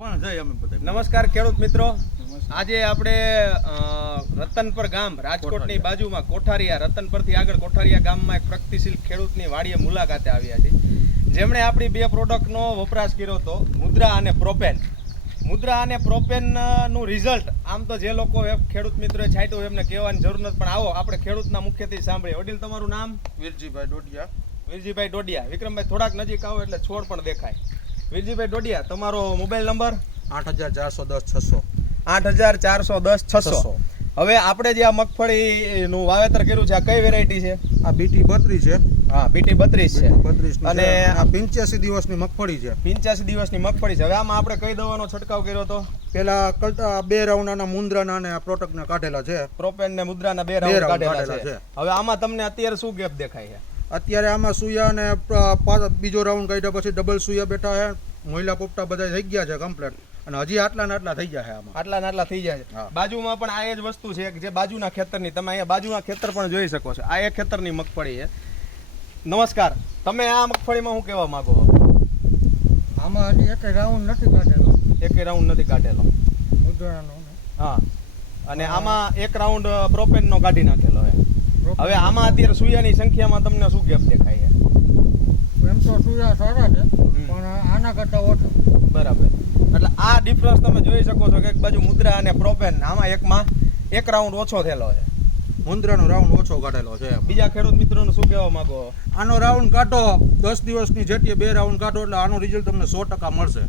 પણ જય અમે બધા નમસ્કાર ખેડૂત મિત્રો. આજે આપણે રતનપર ગામ રાજકોટની બાજુમાં કોઠારિયા રતનપરથી આગળ કોઠારિયા ગામમાં એક પ્રગતિશીલ ખેડૂતની વાડીએ મુલાકાતે આવ્યા છે જેમણે આપણી બે પ્રોડક્ટનો વપરાશ કર્યો હતો મુદ્રા અને પ્રોપેન. મુદ્રા અને પ્રોપેનનું રિઝલ્ટ આમ તો જે લોકો એ ખેડૂત મિત્રોએ છાંટ્યું એમને કહેવાની જરૂર નથી પણ આવો આપણે ખેડૂતના મુખ્યથી સાંભળીએ. વડીલ તમારું નામ? વીરજીભાઈ ડોડિયા. વીરજીભાઈ ડોડિયા. વિક્રમભાઈ થોડાક નજીક આવો એટલે છોડ પણ દેખાય. વીરજીભાઈ ડોડિયા તમારો મોબાઈલ નંબર આઠ હજાર ચારસો દસ છસો. આઠ હજાર ચારસો દસ છસો. હવે આપણે જે આ મગફળી નું વાવેતર કર્યું છે આ કઈ વેરાયટી છે? આ બીટી બત્રીસ છે. હા બીટી બત્રીસ છે. બત્રીસ અને આ પિંચ્યાસી દિવસની મગફળી છે. પિંચ્યાસી દિવસની મગફળી છે. હવે આમાં આપણે કઈ દવાનો છંટકાવ કર્યો હતો પેલા કલતા બે રાઉન્ડના મુંદ્રાના અને આ પ્રોડક્ટના કાઢેલા છે. પ્રોપેન ને મુદ્રાના બે રાઉન્ડ કાઢેલા છે. હવે આમાં તમને અત્યારે શું ગેપ દેખાય છે? અત્યારે આમાં સુયા અને પ- બીજો રાઉન્ડ કાઢ્યા પછી ડબલ સુયા બેઠા છે મહિલા પોપટા બધા થઈ ગયા છે કમ્પ્લેટ અને હજી આટલા ને આટલા થઈ ગયા છે આમાં. આટલા ને આટલા થઈ જાય છે. બાજુમાં પણ આ એ જ વસ્તુ છે કે જે બાજુના ખેતરની તમે અહીંયા બાજુના ખેતર પણ જોઈ શકો છો. આ એ ખેતરની મગફળી છે. નમસ્કાર. તમે આ મગફળીમાં હું કહેવા માંગો આમાં હજી એક રાઉન્ડ નથી કાઢેલો. એક રાઉન્ડ નથી કાઢેલો. હા. અને આમાં એક રાઉન્ડ પ્રોપેન નો કાઢી નાખેલો છે. હવે આમાં અત્યારે સૂર્યાની સંખ્યામાં તમને શું ગેપ દેખાય છે? એમ તો સૂર્યા સારા છે પણ આના કરતા ઓછો. બરાબર. એટલે આ ડિફરન્સ તમે જોઈ શકો છો કે એક બાજુ મુદ્રા અને પ્રોપેન આમાં એકમાં એક રાઉન્ડ ઓછો થયેલો છે. મુંદ્રાનો રાઉન્ડ ઓછો કાઢેલો છે બીજા ખેડૂત મિત્રોને શું કહેવા માંગો? આનો રાઉન્ડ કાઢો દસ દિવસની જેટીએ બે રાઉન્ડ કાઢો એટલે આનો રિઝલ્ટ તમને સો ટકા મળશે.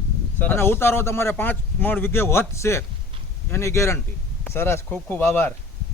અને ઉતારો તમારે પાંચ મણ વીઘે વધશે એની ગેરંટી સરસ. ખૂબ ખૂબ આભાર.